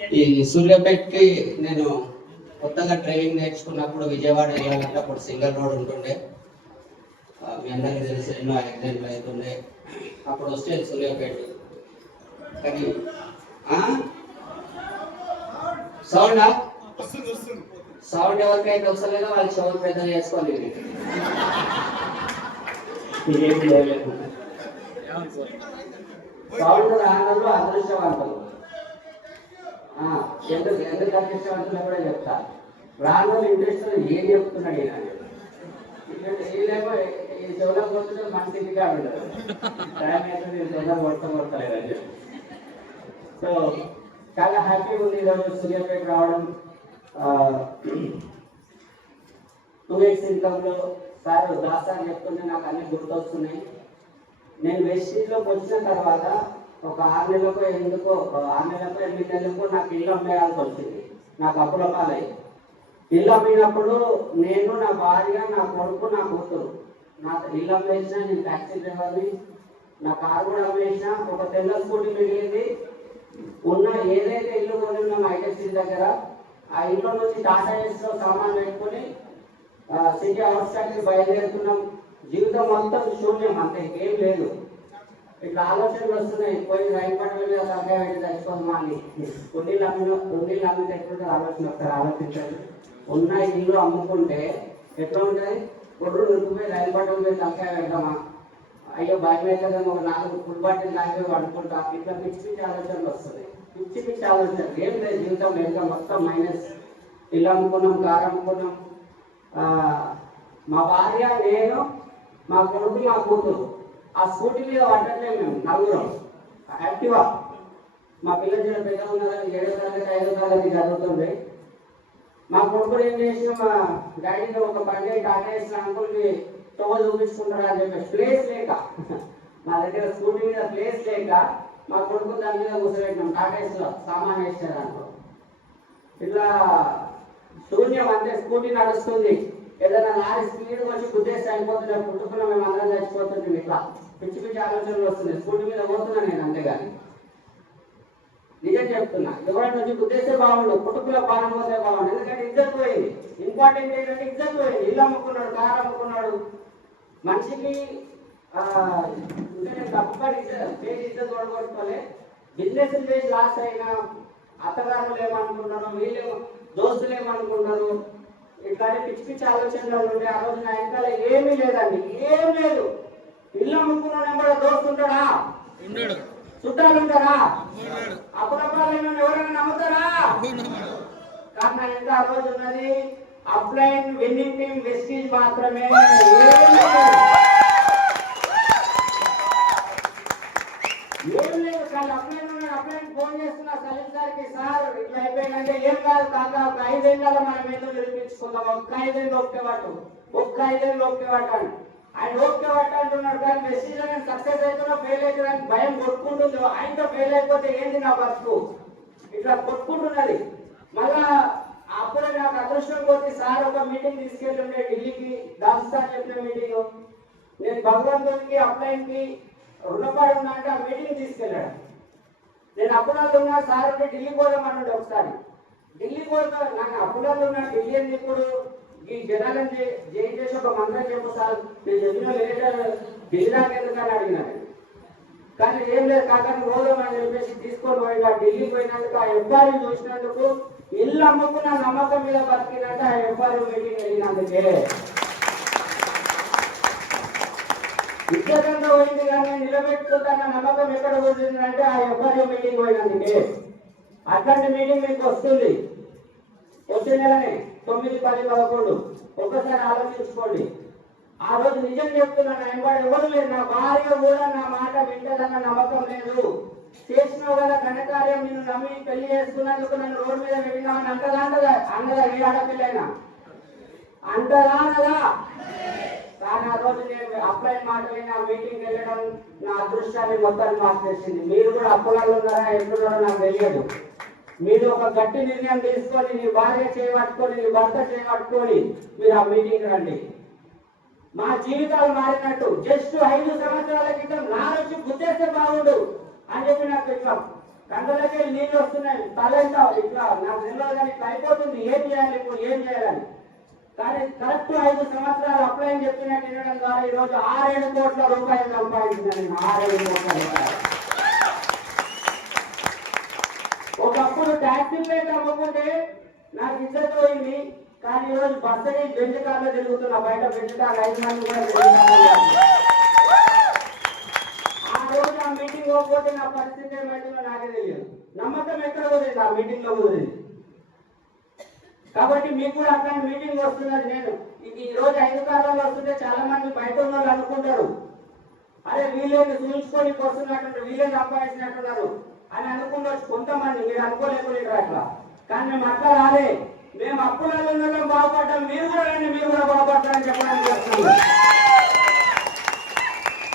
ఈ సూర్యాపేటకి నేను కొత్తగా డ్రైవింగ్ నేర్చుకున్నప్పుడు విజయవాడ వెళ్ళాలంటే అప్పుడు సింగల్ రోడ్ ఉంటుండే. ఆ, మీ అందరికీ తెలిసి ఎన్నో యాక్సిడెంట్లు అవుతుండే. అప్పుడు వస్తే సూర్యాపేట. కానీ సౌండా? సౌండ్ ఎవరికైతే వస్తలేదో వాళ్ళు చెవులు పెద్ద చేయలేదు. సౌండ్ రానంలో అదృష్టవంతులు. ఆ, ఎందుకు ఎందుకు అదృష్టవంతులు కూడా చెప్తా. రాను ఇంట్రెస్ట్ ఏం చెప్తున్నాడు ఈయన? వీళ్ళేమో ఈ చెవులో కొడుతుంటే మనకి ఇంటికా ఉండదు. టైం అయితే నేను చెవులో కొడతా కొడతలేదని చెప్పి. సో చాలా హ్యాపీగా ఉంది ఈరోజు సూర్యాపేట రావడం. టూ వీక్స్ ఇన్కమ్లో సార్ దాసార్ చెప్తుంటే నాకు అన్ని గుర్తొస్తున్నాయి. నేను వెస్ట్ వెస్టీజ్లోకి వచ్చిన తర్వాత ఒక ఆరు నెలలకు ఎందుకో ఆరు నెలలకు ఎనిమిది నెలలకు నాకు ఇల్లు అమ్మేయాల్సి వచ్చింది. నాకు అప్పుల పాలై ఇల్లు అమ్మినప్పుడు నేను నా భార్య నా కొడుకు నా కూతురు. నా ఇల్లు అమ్మేసిన నేను ట్యాక్సీ డ్రైవర్ని నా కారు కూడా అమ్మేసిన ఒక తెల్ల స్కూటీ మిగిలింది. ఉన్న ఏదైతే ఇల్లు కొని ఉన్నాం ఐటీసీ దగ్గర ఆ ఇల్లు నుంచి టాటా ఏస్లో సామాన్ పెట్టుకొని సిటీ అవుట్స్టాక్కి బయలుదేరుతున్నాం. జీవితం మొత్తం శూన్యం అంతే ఏం లేదు. ఇట్లా ఆలోచనలు వస్తున్నాయి. కొన్ని రైలు పట్ల మీద తగ్గ పెట్టి తెచ్చుకోమా అని కుండీలు అమ్మిన కుండీలు అమ్మి తెచ్చుకుంటే ఆలోచన? ఒకసారి ఆలోచించండి. ఉన్న ఇల్లు అమ్ముకుంటే ఎట్లా ఉంటుంది? గుడ్రు నింపుపోయి రైలు మీద సంఖ్య పెడతామా అయ్యో భయం అవుతుందేమో. ఒక నాలుగు ఫుల్ బాటిల్ లాంటివి పడుకుంటా ఇట్లా పిచ్చి పిచ్చి ఆలోచనలు వస్తున్నాయి. పిచ్చి పిచ్చి ఆలోచన ఏం లేదు. జీవితం ఎంత మొత్తం మైనస్ ఇల్లు అమ్ముకున్నాం కారు అమ్ముకున్నాం. మా భార్య నేను మా కొడుకు మా కూతురు. ఆ స్కూటీ మీద పట్టట్లేదు మేము నలుగురం. యాక్టివా? మా పిల్లలు చిన్న పెద్ద ఉన్నారని ఏడో తరగతి ఐదో తరగతి చదువుతుంది మా కొడుకులు ఏం చేసి మా డాడీని ఒక బండి టాటా వేసిన అంకుల్కి తొవ్వ చూపించుకుంటారా అని చెప్పి ప్లేస్ లేక మా దగ్గర స్కూటీ మీద ప్లేస్ లేక మా కొడుకు దాని మీద కూర్చోబెట్టినాం. టాటా వేస్లో సామాన్ వేసారు అనుకో ఇట్లా శూన్యం అంటే స్కూటీ నడుస్తుంది. ఏదైనా లారీ స్పీడ్ వచ్చి గుద్దేసి అయిపోతుంటే పుట్టుకున్న మేము అందరం చచ్చిపోతుంటాం ఇట్లా. పిచ్చి పిచ్చి ఆలోచనలు వస్తున్నాయి. స్కూటీ మీద పోతున్నా నేను అంతేగాని. నిజం చెప్తున్నా. ఎవరైనా నీకు గుద్దేస్తే బాగుండు. కుటుంబంలో బాణం పోతే బాగుండు. ఎందుకంటే ఇజ్జత్ పోయింది. ఇంపార్టెంట్ ఏంటంటే ఇజ్జత్ పోయింది. ఇల్లు అమ్ముకున్నాడు కారు అమ్ముకున్నాడు. మనిషికి తప్పని ఇజ్జత్ చేసి బిజినెస్ చేసి లాస్ అయినా అత్తగారులు ఏమనుకుంటారు వీళ్ళు దోస్తులు ఏమనుకుంటారు ఇట్లాంటి పిచ్చి పిచ్చి ఆలోచనలు ఉండే ఆ రోజు నా వెనకాల ఏమీ లేదండి. ఏం లేదు. ఇల్లు అమ్ముకున్న నెంబర్ దోస్తు ఉంటాడా? ఉండడు చుట్టాలు ఉంటారా? అప్పుడప్పుడు ఎవరైనా నమ్ముతారా? కానీ నా ఎంత? ఆ రోజు ఉన్నది అప్లైన్ విన్నింగ్ టీమ్ వెస్టీజ్ మాత్రమే. ఏం లేదు. అప్లైన్ ఉన్నాడు అప్లైన్ ఫోన్ చేస్తున్నా సలీం సార్కి. సార్ ఇట్లా అయిపోయిందంటే ఏం కాదు కాక ఒక ఐదేళ్ళలో మనం ఏదో నిరూపించుకుందాం? ఒక్క ఐదేళ్ళు ఒకే వాటు ఒక్క ఐదేళ్ళు ఒకే వాటు ఆయన ఓకే అంటున్నాడు కానీ మెసేజ్ నేను సక్సెస్ అవుతున్నా ఫెయిల్ అవుతున్నా భయం కొట్టుకుంటుంది. ఆయనతో ఫెయిల్ అయిపోతే ఏంది నా బతుకు? ఇట్లా కొట్టుకుంటున్నది. మళ్ళా అప్పుడే నాకు అదృష్టం కొద్ది సార్ ఒక మీటింగ్ తీసుకెళ్ళి ఉండే ఢిల్లీకి దాస్తాన్ చెప్పిన మీటింగ్ నేను భగవంతుడికి అప్లైన్కి రుణపడి ఉన్నా అంటే ఆ మీటింగ్ తీసుకెళ్ళాడు. నేను అప్పుడాలు ఉన్నా సార్ ఉంటే ఢిల్లీ పోదామన్నాడు ఒకసారి. ఢిల్లీ పోతా నాకు అప్పుడాలు ఉన్నా ఢిల్లీ అని ఇప్పుడు? ఈ జనాలను జే- జైలు చేసి ఒక మంత్రం చెప్పు సార్. నేను చెప్పిన లేటర్ ఢిల్లీ ఎందుకని అడిగినాను కానీ ఏం లేదు కాకని పోదామని చెప్పేసి తీసుకొని పోయినా ఢిల్లీ పోయినందుకు ఆ ఎంక్వైరీ చూసినందుకు ఇల్లు అమ్ముకున్న నమ్మకం మీద బతికినట్టు ఆ ఎంక్వైరీ మీటింగ్ వెళ్ళినందుకే. ఇద్దరంగా పోయింది కానీ నిలబెట్టుకుంటాన్న నమ్మకం ఎక్కడ పోతుందంటే ఆ ఎంక్వైరీ మీటింగ్ పోయినందుకే. అట్లాంటి మీటింగ్ మీకు వస్తుంది. వచ్చే నెలనే తొమ్మిది పది పదకొండు. ఒక్కసారి ఆలోచించుకోండి. ఆ రోజు నిజం చెప్తున్నాను ఆయన కూడా ఎవరు లేదు నా భార్య కూడా నా మాట వింటదన్న నమ్మకం లేదు. చేసినావు కదా ఘనకార్యం నిన్ను నమ్మి పెళ్ళి చేసుకున్నందుకు నన్ను రోడ్డు మీద పెట్టినామని అంటదా అంటదా? అన్నదా ఏ ఆడపిల్లైనా? అంటదా అనదా కానీ ఆ రోజు నేను అప్లై మాట నా మీటింగ్ వెళ్ళడం నా అదృష్టాన్ని మొత్తాన్ని మార్చేసింది. మీరు కూడా అప్పులలో ఉన్నారా ఎప్పుడున్నారో నాకు తెలియదు. మీరు ఒక గట్టి నిర్ణయం తీసుకొని నీ భార్య చేయబట్టుకొని నీ భర్త చేయబట్టుకొని మీరు ఆ మీటింగ్ రండి. మా జీవితాలు మారినట్టు జస్ట్ ఐదు సంవత్సరాల క్రితం నా నుంచి గుర్తేస్తే బాగుండు అని చెప్పి నాకు ఇట్లా కండలకి నీళ్ళు వస్తున్నాయి తలంతా ఇట్లా నాకు తెలియదు కానీ ఇట్లా అయిపోతుంది ఏం చేయాలి ఇప్పుడు ఏం చేయాలని. కానీ కరెక్ట్ ఐదు సంవత్సరాలు అప్లై అని చెప్పినట్టు వినడం ద్వారా ఈ రోజు ఆరేడు కోట్ల రూపాయలు సంపాదించాను ఆరేడు కోట్ల రూపాయలు. ఒకప్పుడు ట్యాక్సీ ప్లేట్ అమ్ముకుంటే నాకు ఇద్దరు పోయింది. కానీ ఈరోజు రోజు అయ్యి బెంచ్ కార్లో తిరుగుతున్నా. బయట బెంచ్ కార్ ఐదు మంది కూడా ఆ రోజు ఆ మీటింగ్ పోకపోతే నా పరిస్థితి ఏమైతుందో నాకే తెలియదు. నమ్మకం ఎక్కడ కుదిరింది ఆ మీటింగ్లో కుదిరింది కాబట్టి మీకు కూడా అట్లాంటి మీటింగ్ వస్తున్నది నేను. ఇది ఈ రోజు ఐదు కార్లలో వస్తుంటే చాలా మంది బయట ఉన్న వాళ్ళు అనుకుంటారు. అరే వీళ్ళని చూసుకొని వస్తున్నట్టు వీళ్ళని సంపాదించినట్టున్నారు. అని అనుకుండొచ్చు కొంతమంది మీరు అనుకోలేకపోయారు అట్లా. కానీ మేము అట్లా రాలే. మేము అప్పులలో ఉండడం బాగుపడ్డాం మీరు కూడా రండి మీరు కూడా బాగుపడతారని చెప్పడానికి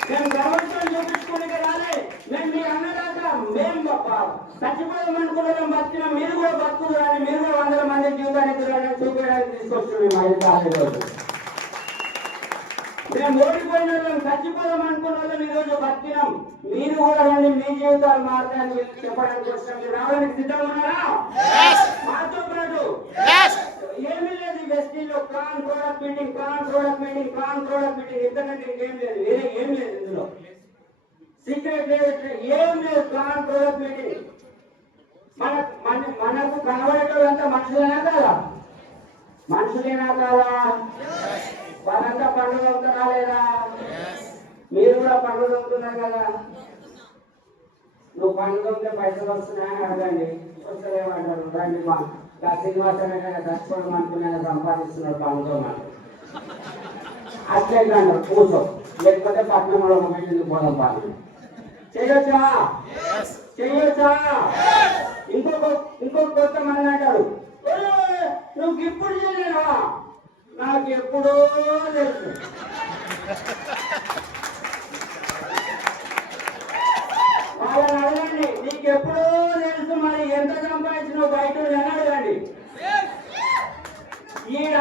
మేము ప్రభుత్వం చూపించుకోనికి రాలే. మేము మీ అన్నదాకా మేము చచ్చిపోయాం అనుకున్నాం బతికిన మీరు కూడా బతుకుతారని మీరు కూడా వందల మంది జీవితాన్ని చూపించడానికి తీసుకొస్తున్నాం మేము మేము ఓడిపోయిన వాళ్ళం చచ్చిపోదాం అనుకున్న వాళ్ళం ఈ రోజు బతికినాం మీరు కూడా రండి మీ జీవితాలు చెప్పి చెప్పడానికి వచ్చినాం మీరు రావడానికి సిద్ధంగా ఉన్నారా? మాతో పాటు ఏమీ లేదు వెస్టీలో కాన్ ప్రోడక్ట్ మీటింగ్ కాన్ ప్రోడక్ట్ మీటింగ్ కాన్ ప్రోడక్ట్ మీటింగ్ ఇంతకంటే ఇంకేం లేదు వేరే ఏం లేదు ఇందులో. సీక్రెట్ లేదు ఏం లేదు కాన్ ప్రోడక్ట్ మీటింగ్ మన మన మనకు కనబడేటోళ్ళంతా మనుషులేనా కాదా? మనుషులేనా కాదా? వాళ్ళంతా పండుగ అవుతారా లేదా మీరు కూడా పండుగ అవుతున్నారు కదా. నువ్వు పండుగ అవుతే పైసలు వస్తున్నాయని అడగండి. వస్తలేమంటారు రండి మా. శ్రీనివాసమే చచ్చిపోవడం అనుకునే సంపాదిస్తున్నారు పండుగ మాట అట్లే అంటారు కూర్చో. లేకపోతే పట్నంలో ఒక పోదాం పాలు చేయొచ్చా? చెయ్యొచ్చా ఇంకొక ఇంకొక కొత్త మంది అంటారు. "ఏ, నువ్వు ఇప్పుడు చేయలేవా నాకు ఎప్పుడో తెలుసు. వాళ్ళని అడగండి నీకు ఎప్పుడో తెలుసు మరి ఎంత సంపాదించినావు బయట అడగండి. ఈడ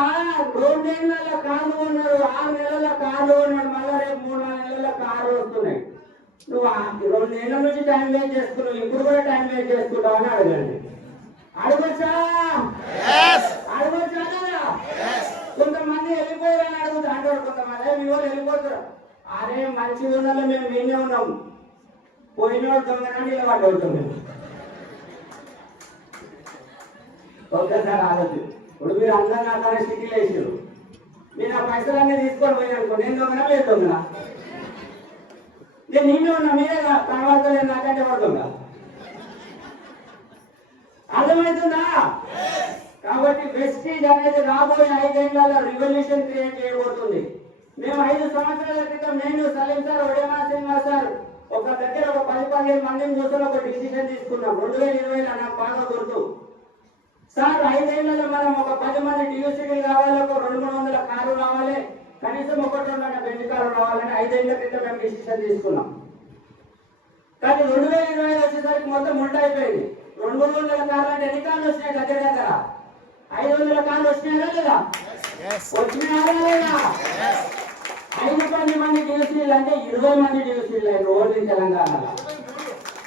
రెండేళ్ళ కారు ఉన్నాడు ఆరు నెలల కారు ఉన్నాడు మళ్ళా రేపు మూడు నాలుగు నెలల కారు వస్తున్నాయి. నువ్వు ఆ రెండేళ్ళ నుంచి టైం వేస్ట్ చేసుకున్నావు ఇప్పుడు కూడా టైం వేస్ట్ చేసుకుంటావు అని అడగండి. అడగచ్చా? అడగచ్చా కదా? కొంతమంది వెళ్ళిపోయారని అడుగుతా అంటారు కొంతమంది. మీ వాళ్ళు వెళ్ళిపోతారు? అరే మంచి ఉన్నాలో మేము వినే ఉన్నాం. పోయినోడు దొంగనని ఇలా వాళ్ళు అవుతుంది ఒక్కసారి ఆలోచన ఇప్పుడు మీరు అందరూ నా తన స్థితిలో వేసారు మీరు ఆ పైసలన్నీ తీసుకొని పోయిననుకో నేను దొంగనా మీరు దొంగనా? నేను నేనే ఉన్నా మీరే తర్వాత నేను నాకంటే పడుతుందా అర్థమవుతుందా? కాబట్టి వెస్టీజ్ అనేది రాబోయే ఐదేళ్ళలో రివల్యూషన్ క్రియేట్ చేయబోతుంది. మేము ఐదు సంవత్సరాల క్రితం నేను సలీం సార్ ఉడేమా శ్రీనివాస్ సార్ ఒక దగ్గర ఒక పది పదిహేను మందిని చూసిన ఒక డిసిషన్ తీసుకున్నాం. రెండు వేల ఇరవైలో నాకు బాగా గుర్తు. సార్ ఐదేళ్ళలో మనం ఒక పది మంది డియూసీడీలు కావాలి ఒక రెండు మూడు వందల కారు రావాలి కనీసం ఒకటి రెండు బెంచ్ కారు రావాలని ఐదేళ్ళ క్రితం మేము డిసిషన్ తీసుకున్నాం. కానీ రెండు వేల ఇరవై వచ్చేసరికి మొత్తం ఉంటాయిపోయింది రెండు మూడు వందల కార్లు అంటే ఎన్ని కార్లు వచ్చినాయి దగ్గర దగ్గర? ఐదు వందల కార్లు వచ్చినాయా లేదా? వచ్చినాయా లేదా? ఐదు పది మంది డివిసీలు అంటే ఇరవై మంది డివిసీలు ఓన్లీ తెలంగాణలో.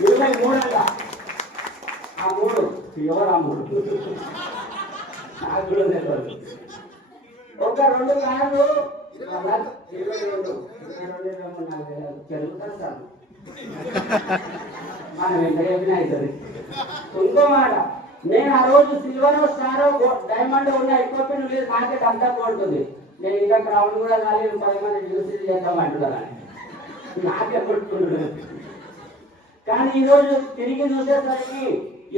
ఇరవై మూడల్లా ఆ మూడు ఎవరు ఆ మూడు. నాకు కూడా తెలియదు. ఒక రెండు కార్లు ఇరవై రెండు. ఇరవై రెండు ఏమో నాకు తెలియదు. చెరుగుతారు సార్? మనం ఎంత చెప్పినా అవుతుంది ఇంకో మాట. నేను ఆ రోజు సిల్వర్ స్టార్ డైమండ్ ఉన్న ఎక్విప్మెంట్ లేదు మార్కెట్ అంతా కొడుతుంది నేను ఇంకా క్రౌడ్ కూడా కాలేదు పది మంది యూసీలు చేద్దాం అంటున్నాను. నాకే కొట్టుకుంటున్నాను కానీ ఈ రోజు తిరిగి చూసేసరికి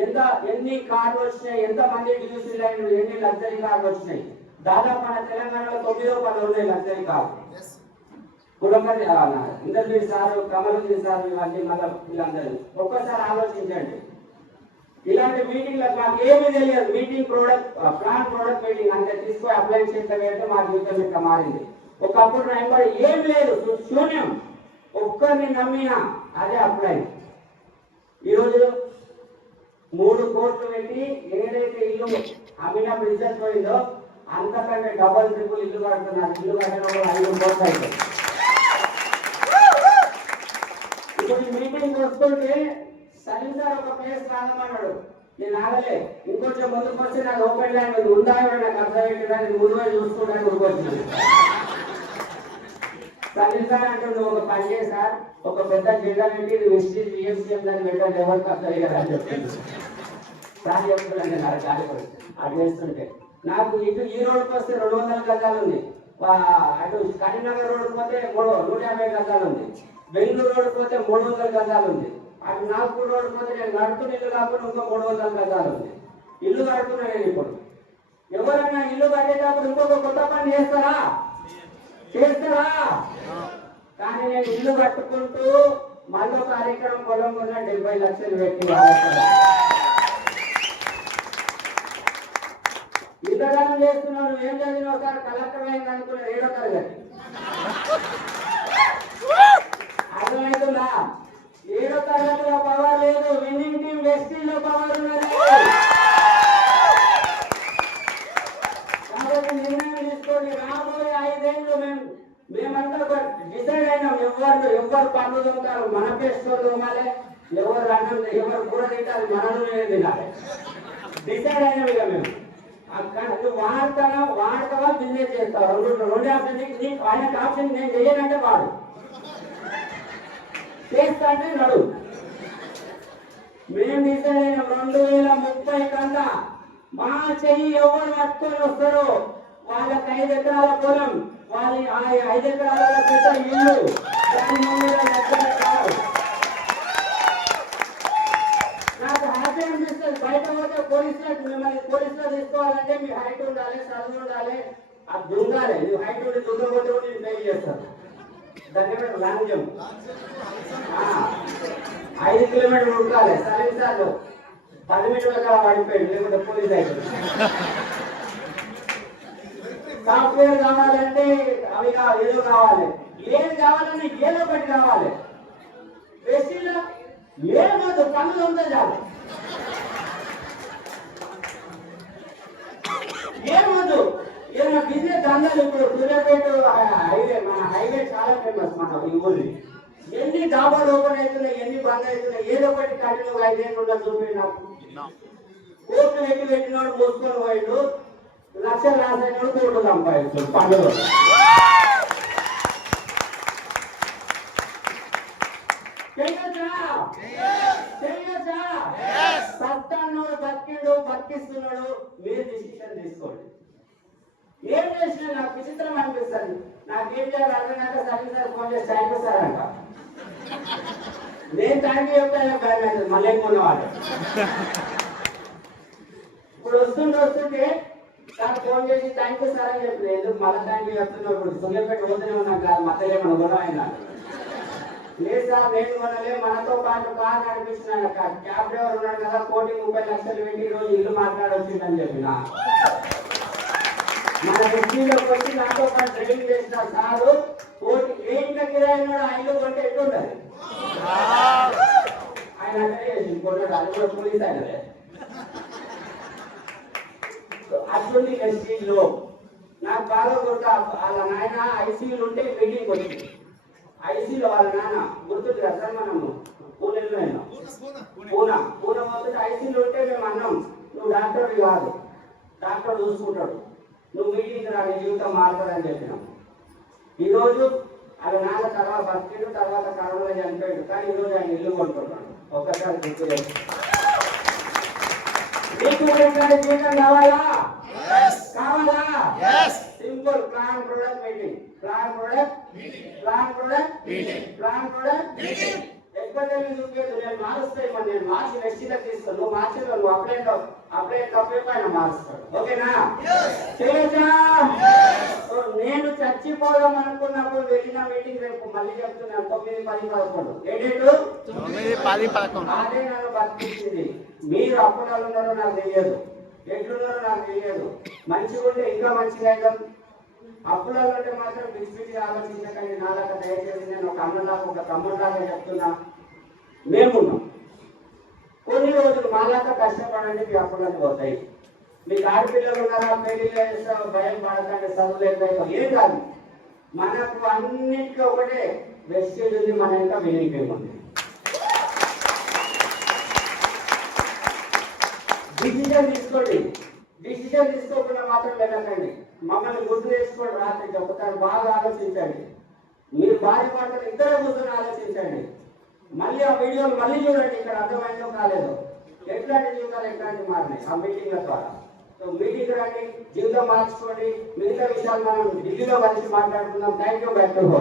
ఎంత ఎన్ని కార్లు వచ్చినాయి ఎంత మంది డ్యూసీ లైన్లు ఎన్ని లగ్జరీ కార్లు వచ్చినాయి. దాదాపు మన తెలంగాణలో తొమ్మిదో పది ఉన్నాయి లగ్జరీ కార్లు కుటుంబది ఇంటర్వ్యూ సార్ కమలుద్దీన్ సార్ ఇవన్నీ మళ్ళీ వీళ్ళందరూ. ఒక్కసారి ఆలోచించండి. ఇలాంటి మీటింగ్లకు మాకు ఏమీ తెలియదు. Meeting product plan product meeting అంటే తీసుకొని అప్లై చేస్తే మా జీవితం ఇట్లా మారింది. ఒకప్పుడు నా ఎంబడి ఏం లేదు శూన్యం ఒక్కరిని నమ్మినా అదే అప్లై ఈరోజు మూడు కోట్లు పెట్టి ఏదైతే ఇల్లు అమ్మినప్పుడు ఇజ్జత్ పోయిందో అంతకంటే డబల్ ట్రిపుల్ ఇల్లు కడుతున్నారు. ఇల్లు కట్టడం ఐదు కోట్లు అవుతుంది ఇప్పుడు మీటింగ్ వస్తుంటే సలీం సార్ ఒక ప్లేస్ రాదమన్నాడు నేను ఆగలే. ఇంకొంచెం ముందుకు వచ్చి నాకు ఓపెన్ ల్యాండ్ ఉంది? ఉందా నాకు అర్థం ముందు పోయి చూసుకోవడానికి ఉరుకొచ్చినాను సలీం సార్ అంటుండు ఒక పని చేయి సార్. ఒక పెద్ద జిల్లా పెట్టి ఇది వెస్టీజ్ విఎంసీఎం దాన్ని పెట్టండి. ఎవరికి అర్థం కదా అని చెప్పింది సార్ చెప్తుందండి నాకు గాలి అది వేస్తుంటే. నాకు ఇటు ఈ రోడ్కి వస్తే రెండు వందల గజాలు ఉంది. అటు కరీంనగర్ రోడ్కి పోతే మూడు నూట యాభై గజాలు ఉంది. బెంగళూరు రోడ్కి పోతే మూడు వందల గజాలు ఉంది. అటు నాగపూర్ రోడ్కి పోతే నేను కడుతున్న ఇల్లు కాకుండా ఇంకో మూడు వందల గజాలు ఉంది. ఇల్లు కడుతున్నా నేను ఇప్పుడు. ఎవరైనా ఇల్లు కట్టేటప్పుడు ఇంకొక కొత్త పని చేస్తారా? చేస్తారా? కానీ నేను ఇల్లు కట్టుకుంటూ మళ్ళీ కార్యక్రమం పొలం కొన్న డెబ్బై లక్షలు పెట్టి వాడేస్తాను. ఇంతకాలం చేస్తున్నావు నువ్వు ఏం చదివిన ఒకసారి కలెక్టర్ అయింది అనుకున్నా ఏడో తరగతి. అర్థమవుతుందా ఏడో తరగతిలో పవర్ లేదు విన్నింగ్ టీం వెస్టీలో పవర్ ఉన్నది. కాబట్టి నిర్ణయం తీసుకొని రాబోయే ఐదేళ్ళు మేము మేమంతా డిసైడ్ అయినాం. ఎవరు ఎవరు పనులు దొంగతారు? మన పేస్తో దొంగలే. ఎవరు అన్నం ఎవరు కూర తింటారు? మనలోనే తినాలి. డిసైడ్ అయినాం ఇక మేము. అక్కడ నువ్వు వాడతావా? వాడతావా? బిజినెస్ చేస్తావా? రెండు రెండు ఆప్షన్ నీకు నీకు ఆయనకు ఆప్షన్ నేను చేయనంటే వాడు. చేస్తా అంటే నడు. మేము డిసైడ్ రెండు వేల ముప్పై కన్నా మా చెయ్యి ఎవరు పట్టుకొని వస్తారో వాళ్ళకి ఐదు ఎకరాల పొలం వాళ్ళ ఐదు ఎకరాల పెద్ద ఇల్లు దాని ముందు నాకు హ్యాపీ అనిపిస్తుంది బయట పోతే పోలీసులకు మిమ్మల్ని పోలీసులో తీసుకోవాలంటే మీ హైట్ ఉండాలి చదువు ఉండాలి. అది దుంగాలి నువ్వు హైట్ ఉండి దుంగపోతే కూడా నేను పే చేస్తాను. దాన్ని లాంగ్ జంప్. ఐదు కిలోమీటర్లు ఉడకాలి సరే సార్ పది మీటర్లుగా పడిపోయాడు లేకుంటే పోలీస్ అయిపోయింది సాఫ్ట్వేర్ కావాలంటే అవి కావాలి ఏదో కావాలి. ఏది కావాలంటే ఏదో ఒకటి కావాలి. వెస్టీలో ఏమొద్దు పనులు ఉందో చాలు. ఏమొద్దు ఏదైనా బిజినెస్ దందాలు ఇప్పుడు సూర్యాపేట హైవే మన హైవే చాలా ఫేమస్ మన ఈ ఊరి. ఎన్ని డాబాలు ఓపెన్ అవుతున్నాయి ఎన్ని బంద్ అవుతున్నాయి ఏదో ఒకటి కంటిన్యూ ఐదేళ్ళు ఉండాలి చూపి నాకు. కోర్టు పెట్టి పెట్టినోడు మూసుకొని పోయిండు. లక్షలు రాసాడు కోర్టు సంపాదించాడు పండుగ. సత్తాన్నోడు బతికిండు బతికిస్తున్నాడు. మీరు డిసిషన్ తీసుకోండి. ఏం చేసినా నాకు విచిత్రం అనిపిస్తుంది. నాకేం చేయాలి అర్థం కాక సరే సార్ ఫోన్ చేసి థ్యాంక్ యూ సార్ అంట. నేను థ్యాంక్ యూ చెప్తాను భయం అవుతుంది మళ్ళీ ఉన్నవాడు. ఇప్పుడు వస్తుంటే వస్తుంటే నాకు ఫోన్ చేసి థ్యాంక్ యూ సార్ అని చెప్పింది ఎందుకు మళ్ళీ థ్యాంక్ యూ చెప్తున్నావు ఇప్పుడు? సుందరపేట పోతూనే ఉన్నాం కాదు మధ్యలో మన గొడవ అయినా లేదు సార్ నేను మనలే మనతో పాటు కార్ నడిపిస్తున్నాను క్యాబ్ డ్రైవర్ ఉన్నాడు కదా కోటి ముప్పై లక్షలు పెట్టి ఈరోజు రోజు ఇల్లు మాట్లాడొచ్చిందని చెప్పిన. మన వ్యక్తిలోకి వచ్చి నాతో పాటు డ్రైవింగ్ చేసిన సారు కోటి ఏ ఇంట్లో కిరాయి ఆ ఇల్లు కొంటే ఎట్లుంటది ఆయన అంటే కొన్నాడు అది కూడా పోలీస్ ఆయనదే అటువంటి ఎస్టీలో నాకు బాగా గుర్తు వాళ్ళ నాయన ఐసీయూలు ఉంటే మీటింగ్ వచ్చింది ఐసీలో వాళ్ళ నాన్న గుర్తుంది కదా మనము పూణెలో అయినాం పూనా పూనా మొదటి ఐసీలో ఉంటే మేము అన్నాం నువ్వు డాక్టర్ కాదు డాక్టర్ చూసుకుంటాడు. నువ్వు మీటింగ్ రా జీవితం మారుతుందని చెప్పినాం ఈరోజు వాళ్ళ నాన్న తర్వాత బతికిడు తర్వాత కరోనా చనిపోయాడు కానీ ఈరోజు ఆయన ఇల్లు కొనుక్కుంటాడు ఒక్కసారి గుర్తు మీకు జీవితం కావాలా? కావాలా? Simple plan product meeting plan product plan product plan product చూపించదు నేను మారుస్తాయి మరి నేను మార్చి నెక్స్ట్ తీస్తాను నువ్వు మార్చి నువ్వు అప్లై అప్లై తప్పే పైన మారుస్తాడు. ఓకేనా? చేయొచ్చా సో నేను చచ్చిపోదాం అనుకున్నప్పుడు వెళ్ళిన మీటింగ్ రేపు మళ్ళీ చెప్తున్నాను తొమ్మిది పది పదకొండు ఏ డేటు తొమ్మిది పది పదకొండు. అదే నన్ను బతికించింది. మీరు అప్పుడాలు ఉన్నారో నాకు తెలియదు. ఎట్లున్నారో నాకు తెలియదు. మంచిగా ఉంటే ఇంకా మంచిగా అవుతాం అప్పుడాలు ఉంటే మాత్రం పిచ్చి పిచ్చి ఆలోచించకండి నాలాగా దయచేసి నేను ఒక అన్నలాగా ఒక తమ్ముడిలాగా చెప్తున్నా. మేమున్నాం. కొన్ని రోజులు మాలాగా కష్టపడండి మీ అప్పులన్నీ పోతాయి. మీకు ఆడపిల్లలు ఉన్నారా పెళ్ళి భయం పడకండి చదువులేదు ఏం కాదు. మనకు అన్నింటికీ ఒకటే వెస్టేజ్ ఉంది మన ఇంకా వినియోగం ఉంది. డిసిజన్ తీసుకోండి. డిసిజన్ తీసుకోకుండా మాత్రం వెళ్ళకండి. మమ్మల్ని గుర్తు చేసుకోండి రాత్రి ఒకసారి బాగా ఆలోచించండి. మీరు భార్య భర్తలు ఇద్దరు కూర్చొని ఆలోచించండి. మళ్ళీ ఆ వీడియోలు మళ్ళీ చూడండి ఇక్కడ అర్థమైందో కాలేదు. ఎట్లాంటి జీవితాలు ఎట్లాంటి మారినాయి? ఆ మీటింగ్ల ద్వారా. సో మీటింగ్ రండి జీవితం మార్చుకోండి. మిగతా విషయాలు మనం ఢిల్లీలో కలిసి మాట్లాడుకుందాం. Thank you back to